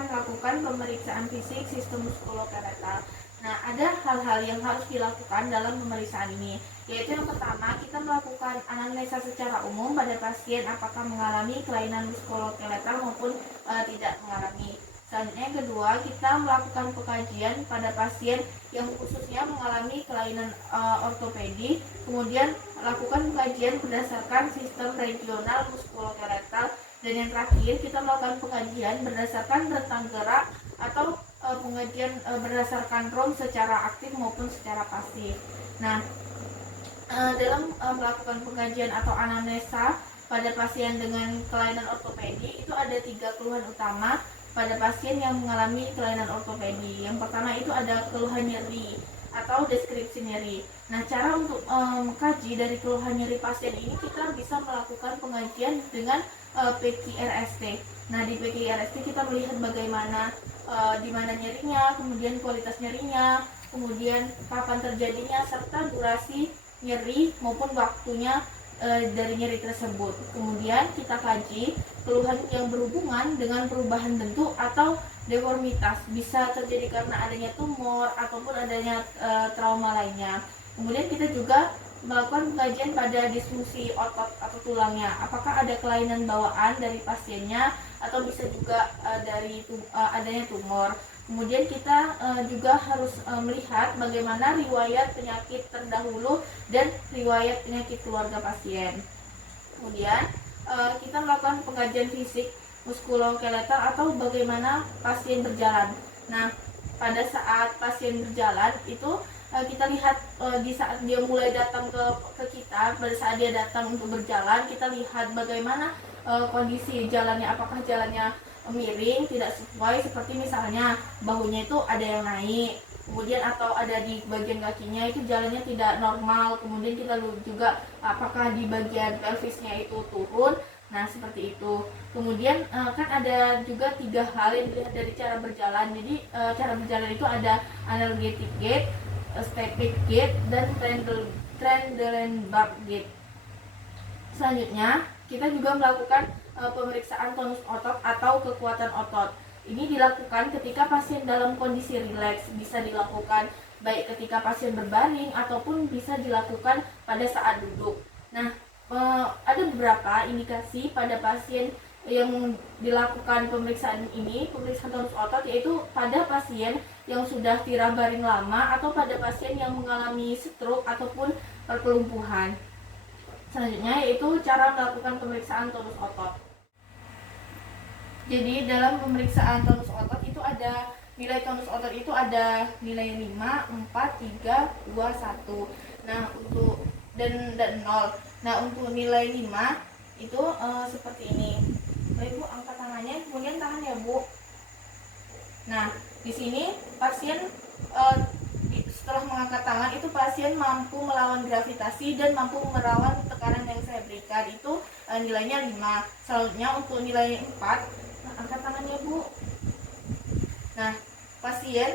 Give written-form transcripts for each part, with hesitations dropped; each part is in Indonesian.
akan melakukan pemeriksaan fisik sistem muskuloskeletal. Nah, ada hal-hal yang harus dilakukan dalam pemeriksaan ini, yaitu yang pertama, kita melakukan anamnesa secara umum pada pasien apakah mengalami kelainan muskuloskeletal maupun tidak mengalami. Selanjutnya yang kedua, kita melakukan pengkajian pada pasien yang khususnya mengalami kelainan ortopedi, kemudian lakukan pengkajian berdasarkan sistem regional muskuloskeletal, dan yang terakhir kita melakukan pengkajian berdasarkan rentang gerak atau pengajian berdasarkan ROM secara aktif maupun secara pasif. Nah, dalam melakukan pengajian atau anamnesa pada pasien dengan kelainan ortopedi itu ada 3 keluhan utama pada pasien yang mengalami kelainan ortopedi. Yang pertama itu ada keluhan nyeri atau deskripsi nyeri. Nah, cara untuk mengkaji dari keluhan nyeri pasien ini kita bisa melakukan pengajian dengan PQRST. Nah, di PQRST kita melihat bagaimana di mana nyerinya, kemudian kualitas nyerinya, kemudian kapan terjadinya, serta durasi nyeri maupun waktunya dari nyeri tersebut. Kemudian kita kaji keluhan yang berhubungan dengan perubahan bentuk atau deformitas, bisa terjadi karena adanya tumor ataupun adanya trauma lainnya. Kemudian kita juga melakukan pengkajian pada disfungsi otot atau tulangnya, apakah ada kelainan bawaan dari pasiennya atau bisa juga dari adanya tumor. Kemudian kita juga harus melihat bagaimana riwayat penyakit terdahulu dan riwayat penyakit keluarga pasien. Kemudian kita melakukan pengkajian fisik muskuloskeletal atau bagaimana pasien berjalan. Nah, pada saat pasien berjalan itu kita lihat di saat dia mulai datang ke kita, pada saat dia datang untuk berjalan, kita lihat bagaimana kondisi jalannya, apakah jalannya miring, tidak sesuai, seperti misalnya bahunya itu ada yang naik, kemudian atau ada di bagian kakinya itu jalannya tidak normal, kemudian kita juga apakah di bagian pelvisnya itu turun. Nah, seperti itu. Kemudian kan ada juga 3 hal yang dilihat dari cara berjalan. Jadi cara berjalan itu ada analgetic gait, static gait, dan Trendelenburg gait. Selanjutnya kita juga melakukan pemeriksaan tonus otot atau kekuatan otot. Ini dilakukan ketika pasien dalam kondisi rileks, bisa dilakukan baik ketika pasien berbaring ataupun bisa dilakukan pada saat duduk. Nah, ada beberapa indikasi pada pasien yang dilakukan pemeriksaan ini, pemeriksaan tonus otot, yaitu pada pasien yang sudah tirak baring lama atau pada pasien yang mengalami stroke ataupun kelumpuhan. Selanjutnya yaitu cara melakukan pemeriksaan tonus otot. Jadi dalam pemeriksaan tonus otot itu ada nilai tonus otot itu ada nilai 5, 4, 3, 2, 1. Nah, untuk dan 0. Nah, untuk nilai 5 itu seperti ini. Ibu angkat tangannya, kemudian tahan ya, Bu. Nah, di sini pasien setelah mengangkat tangan itu pasien mampu melawan gravitasi dan mampu melawan tekanan yang saya berikan, itu nilainya 5. Selanjutnya untuk nilai 4, angkat tangannya, Bu. Nah, pasien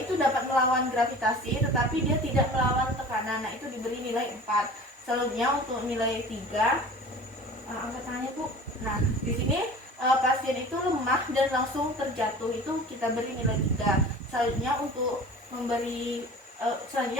itu dapat melawan gravitasi tetapi dia tidak melawan tekanan. Nah, itu diberi nilai 4. Selanjutnya untuk nilai 3, angkat tangannya, Bu. Nah, di sini pasien itu lemah dan langsung terjatuh, itu kita beri nilai 3. Selanjutnya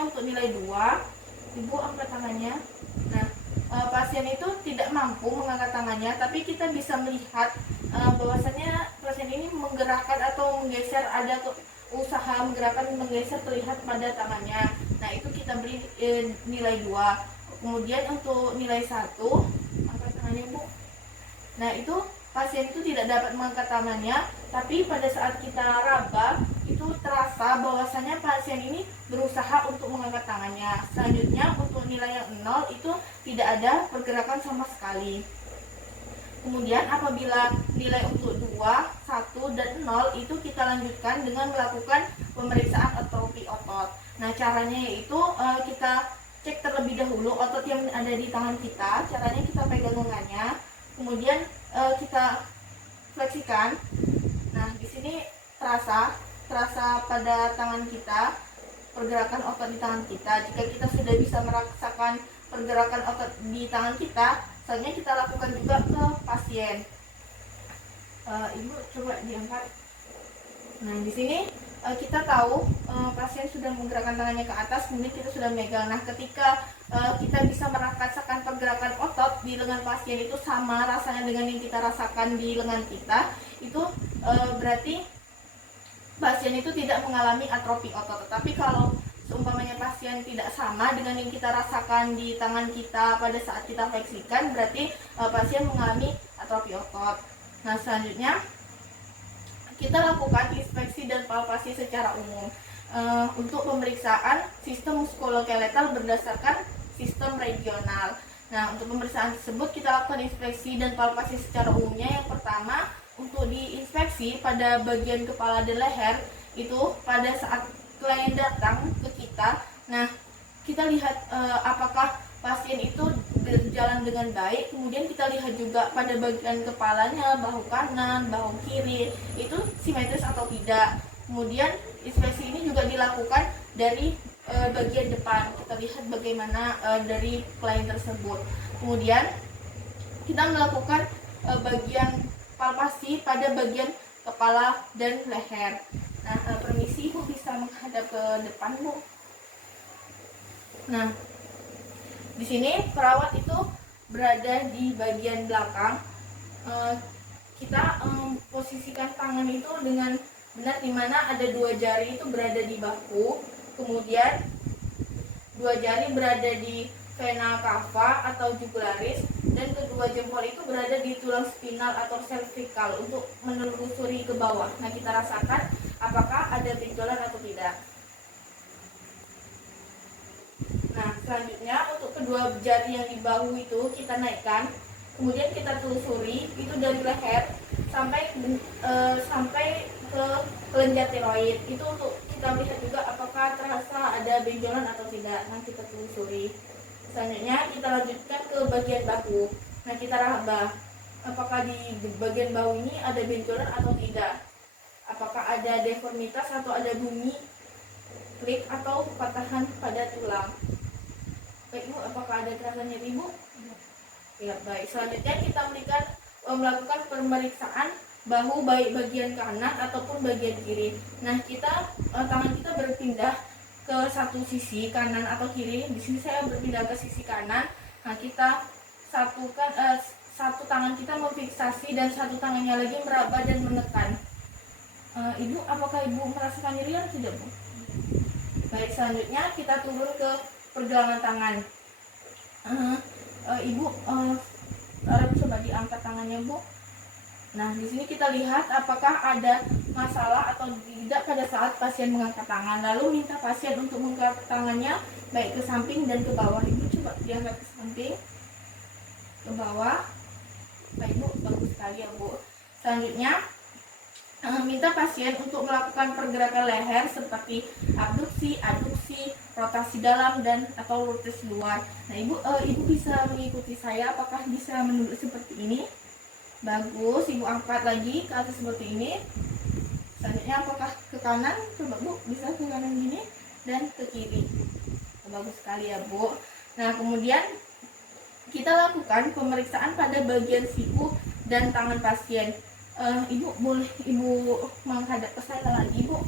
untuk nilai 2, Ibu angkat tangannya. Nah, pasien itu tidak mampu mengangkat tangannya, tapi kita bisa melihat bahwasannya pasien ini menggerakkan atau menggeser, ada usaha menggerakkan, menggeser, terlihat pada tangannya. Nah, itu kita beri nilai 2. Kemudian untuk nilai 1, angkat tangannya, Bu. Nah, itu pasien itu tidak dapat mengangkat tangannya, tapi pada saat kita raba itu terasa bahwasanya pasien ini berusaha untuk mengangkat tangannya. Selanjutnya untuk nilai yang 0 itu tidak ada pergerakan sama sekali. Kemudian apabila nilai untuk 2, 1, dan 0 itu kita lanjutkan dengan melakukan pemeriksaan atrofi otot. Nah, caranya yaitu kita cek terlebih dahulu otot yang ada di tangan kita. Caranya kita pegang lengannya, kemudian kita fleksikan. Nah, di sini terasa pada tangan kita, pergerakan otot di tangan kita. Jika kita sudah bisa merasakan pergerakan otot di tangan kita, selanjutnya kita lakukan juga ke pasien. Ibu coba diangkat. Nah, di sini kita tahu pasien sudah menggerakkan tangannya ke atas, kemudian kita sudah megang. Nah, ketika kita bisa merasakan pergerakan otot di lengan pasien itu sama rasanya dengan yang kita rasakan di lengan kita, itu berarti pasien itu tidak mengalami atrofi otot. Tetapi kalau seumpamanya pasien tidak sama dengan yang kita rasakan di tangan kita pada saat kita fleksikan, berarti pasien mengalami atrofi otot. Nah, selanjutnya kita lakukan inspeksi dan palpasi secara umum untuk pemeriksaan sistem muskuloskeletal berdasarkan sistem regional. Nah, untuk pemeriksaan tersebut kita lakukan inspeksi dan palpasi secara umumnya. Yang pertama, untuk diinspeksi pada bagian kepala dan leher itu pada saat klien datang ke kita. Nah, kita lihat apakah pasien itu berjalan dengan baik. Kemudian kita lihat juga pada bagian kepalanya, bahu kanan, bahu kiri, itu simetris atau tidak. Kemudian inspeksi ini juga dilakukan dari bagian depan. Kita lihat bagaimana dari klien tersebut. Kemudian kita melakukan bagian palpasi pada bagian kepala dan leher. Nah, permisi Bu, bisa menghadap ke depan Bu. Nah, di sini perawat itu berada di bagian belakang. Kita posisikan tangan itu dengan benar, di mana ada 2 jari itu berada di bahu, kemudian 2 jari berada di vena cava atau jugularis, dan kedua jempol itu berada di tulang spinal atau cervical untuk menelusuri ke bawah. Nah, kita rasakan apakah ada benjolan atau tidak. Nah, selanjutnya untuk kedua jari yang di bahu itu kita naikkan, kemudian kita telusuri itu dari leher sampai ke kelenjar tiroid. Itu untuk kita lihat juga apakah terasa ada benjolan atau tidak. Nah, kita telusuri. Selanjutnya kita lanjutkan ke bagian bahu. Nah, kita raba apakah di bagian bahu ini ada benjolan atau tidak. Apakah ada deformitas atau ada bunyi klik atau patahan pada tulang. Baik Bu, apakah ada terasa nyeri Bu? Ya, baik. Selanjutnya kita melakukan pemeriksaan bahu baik bagian kanan ataupun bagian kiri. Nah, tangan kita berpindah ke satu sisi kanan atau kiri. Di sini saya berpindah ke sisi kanan. Nah, kita satukan satu tangan kita memfiksasi dan satu tangannya lagi meraba dan menekan. Ibu, apakah Ibu merasakan nyeri atau tidak Bu? Baik, selanjutnya kita turun ke pergelangan tangan. Ibu, coba diangkat tangannya Bu. Nah, di sini kita lihat apakah ada masalah atau tidak pada saat pasien mengangkat tangan. Lalu minta pasien untuk mengangkat tangannya baik ke samping dan ke bawah. Ibu coba diangkat ke samping, ke bawah. Baik Bu, bagus sekali ya Bu. Selanjutnya minta pasien untuk melakukan pergerakan leher seperti abduksi, aduksi, rotasi dalam dan atau rotasi luar. Nah, Ibu bisa mengikuti saya. Apakah bisa menunduk seperti ini? Bagus, Ibu angkat lagi ke atas seperti ini. Selanjutnya apakah ke kanan? Coba Bu, bisa ke kanan gini dan ke kiri. Bagus sekali ya Bu. Nah, kemudian kita lakukan pemeriksaan pada bagian siku dan tangan pasien. Ibu boleh Ibu menghadap ke saya lagi Bu.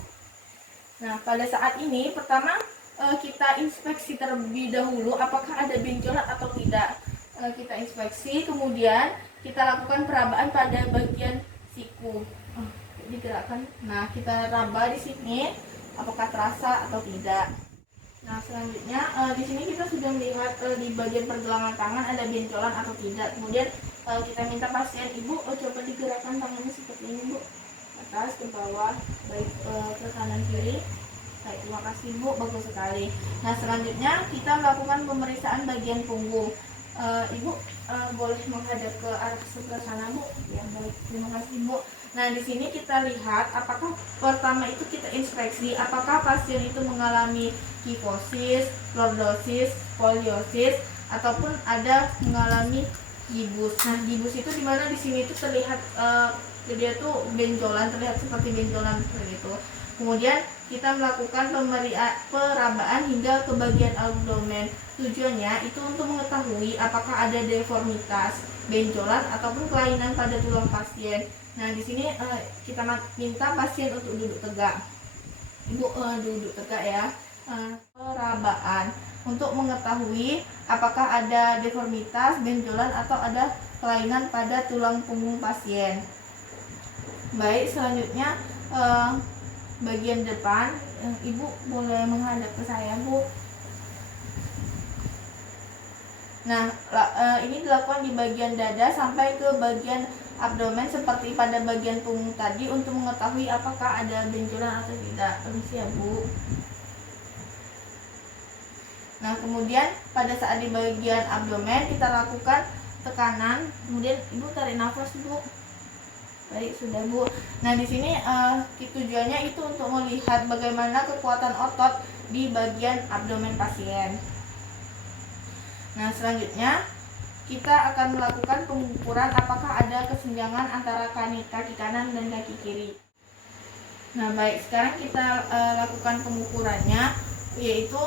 Nah, pada saat ini pertama kita inspeksi terlebih dahulu apakah ada benjolan atau tidak. Kita inspeksi, kemudian kita lakukan perabaan pada bagian siku. Digerakkan. Nah, kita raba di sini apakah terasa atau tidak. Nah, selanjutnya di sini kita sudah melihat di bagian pergelangan tangan ada benjolan atau tidak. Kemudian kita minta pasien Ibu coba digerakkan tangannya seperti ini Bu, atas ke bawah, baik ke kanan kiri. Baik, terima kasih Bu, bagus sekali. Nah, selanjutnya kita melakukan pemeriksaan bagian punggung. Ibu boleh menghadap ke arah sebelah sana Bu. Ya, baik, terima kasih Bu. Nah, di sini kita lihat apakah pertama itu kita inspeksi apakah pasien itu mengalami kifosis, lordosis, skoliosis ataupun ada mengalami gibus. Nah, gibus itu dimana di sini itu terlihat dia tuh benjolan, terlihat seperti benjolan seperti itu. Kemudian kita melakukan perabaan hingga ke bagian abdomen. Tujuannya itu untuk mengetahui apakah ada deformitas, benjolan ataupun kelainan pada tulang pasien. Nah, di sini kita minta pasien untuk duduk tegak. Ibu duduk tegak ya. Perabaan untuk mengetahui apakah ada deformitas, benjolan atau ada kelainan pada tulang punggung pasien. Baik, selanjutnya bagian depan, Ibu boleh menghadap ke saya, Bu. Nah, ini dilakukan di bagian dada sampai ke bagian abdomen seperti pada bagian punggung tadi untuk mengetahui apakah ada benjolan atau tidak. Permisi ya, Bu. Nah, kemudian pada saat di bagian abdomen kita lakukan tekanan, kemudian Ibu tarik nafas, Bu. Baik, sudah, Bu. Nah, di sini tujuannya itu untuk melihat bagaimana kekuatan otot di bagian abdomen pasien. Nah, selanjutnya kita akan melakukan pengukuran apakah ada kesenjangan antara kaki kanan dan kaki kiri. Nah, baik, sekarang kita lakukan pengukurannya, yaitu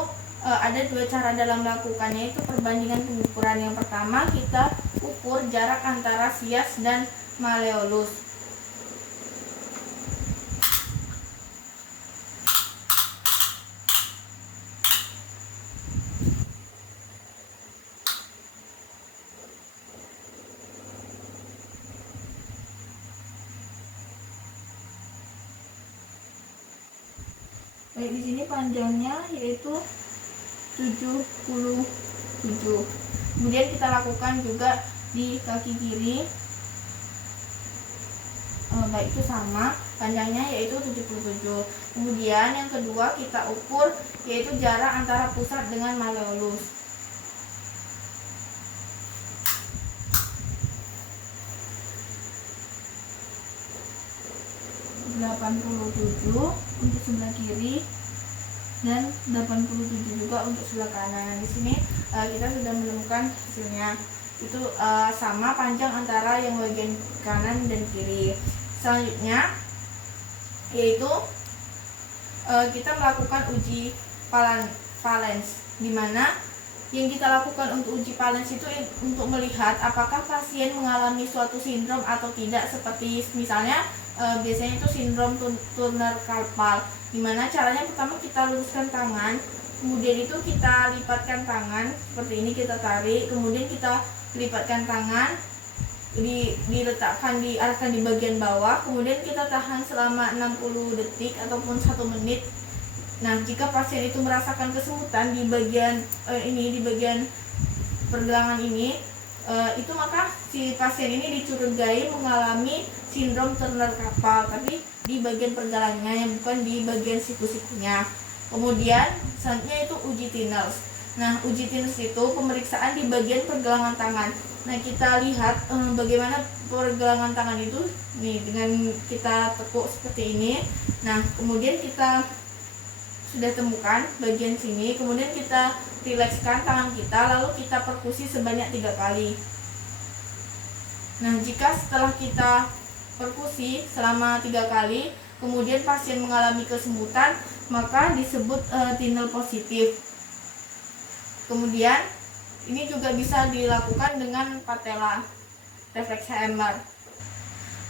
ada dua cara dalam melakukannya, itu perbandingan pengukuran. Yang pertama, kita ukur jarak antara sias dan malleolus. Baik, di sini panjangnya yaitu 77. Kemudian kita lakukan juga di kaki kiri. Baik, itu sama, panjangnya yaitu 77. Kemudian yang kedua kita ukur yaitu jarak antara pusat dengan malleolus. 87 untuk sebelah kiri dan 87 juga untuk sebelah kanan. Di sini kita sudah menemukan hasilnya, itu sama panjang antara yang bagian kanan dan kiri. Selanjutnya yaitu kita melakukan uji valens, di mana yang kita lakukan untuk uji valens itu untuk melihat apakah pasien mengalami suatu sindrom atau tidak, seperti misalnya biasanya itu sindrom Turner carpal, dimana caranya pertama kita luruskan tangan, kemudian itu kita lipatkan tangan seperti ini, kita tarik, kemudian kita lipatkan tangan, diletakkan, diarahkan di bagian bawah, kemudian kita tahan selama 60 detik ataupun 1 menit. Nah, jika pasien itu merasakan kesemutan di bagian di bagian pergelangan ini, itu maka si pasien ini dicurigai mengalami sindrom Turner carpal, tapi di bagian pergelangannya, bukan di bagian siku-sikunya. Kemudian selanjutnya itu uji Tinels. Nah, uji Tinels itu pemeriksaan di bagian pergelangan tangan. Nah, kita lihat bagaimana pergelangan tangan itu nih, dengan kita tekuk seperti ini. Nah, kemudian kita sudah temukan bagian sini, kemudian kita rilekskan tangan kita, lalu kita perkusi sebanyak 3 kali. Nah, jika setelah kita perkusi selama 3 kali, kemudian pasien mengalami kesemutan, maka disebut Tinel positif. Kemudian ini juga bisa dilakukan dengan patella refleks Hammer.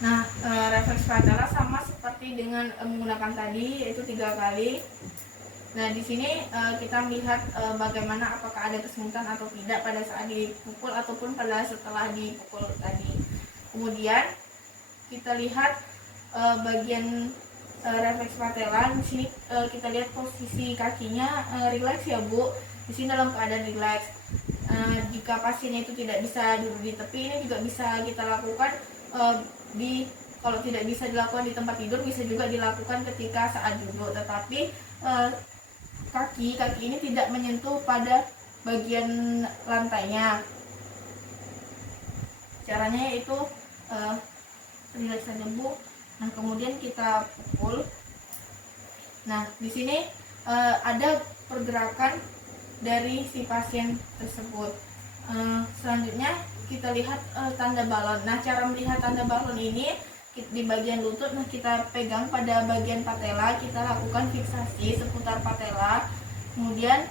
Nah, refleks patella sama seperti dengan menggunakan tadi, yaitu 3 kali. Nah, di sini kita melihat bagaimana apakah ada kesemutan atau tidak pada saat dipukul ataupun pada setelah dipukul tadi. Kemudian kita lihat bagian refleks patella. Di sini kita lihat posisi kakinya rileks ya, Bu. Di sini dalam keadaan rileks. Jika pasiennya itu tidak bisa duduk di tepi, ini juga bisa kita lakukan kalau tidak bisa dilakukan di tempat tidur, bisa juga dilakukan ketika saat duduk. Tetapi kaki ini tidak menyentuh pada bagian lantainya. Caranya yaitu rileks saja, Bu. Nah, kemudian kita pukul. Nah, di sini ada pergerakan dari si pasien tersebut. Selanjutnya kita lihat tanda balon. Nah, cara melihat tanda balon ini di bagian lutut, nah kita pegang pada bagian patella, kita lakukan fiksasi seputar patella, kemudian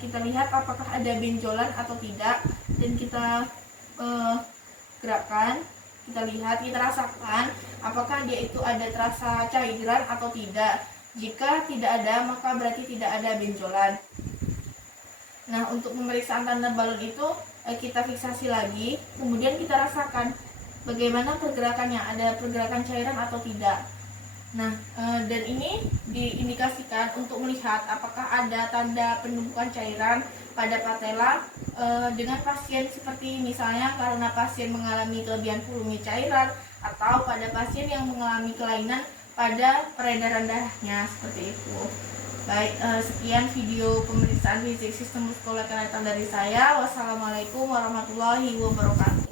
kita lihat apakah ada benjolan atau tidak, dan kita gerakkan kita lihat, kita rasakan apakah dia itu ada terasa cairan atau tidak. Jika tidak ada, maka berarti tidak ada benjolan. Nah, untuk pemeriksaan tanda balon itu kita fiksasi lagi, kemudian kita rasakan bagaimana pergerakannya, ada pergerakan cairan atau tidak. Nah, dan ini diindikasikan untuk melihat apakah ada tanda penumpukan cairan pada patella dengan pasien seperti misalnya karena pasien mengalami kelebihan volume cairan atau pada pasien yang mengalami kelainan pada peredaran darahnya, seperti itu. Baik, sekian video pemeriksaan fisik sistem muskuloskeletal dari saya. Wassalamualaikum warahmatullahi wabarakatuh.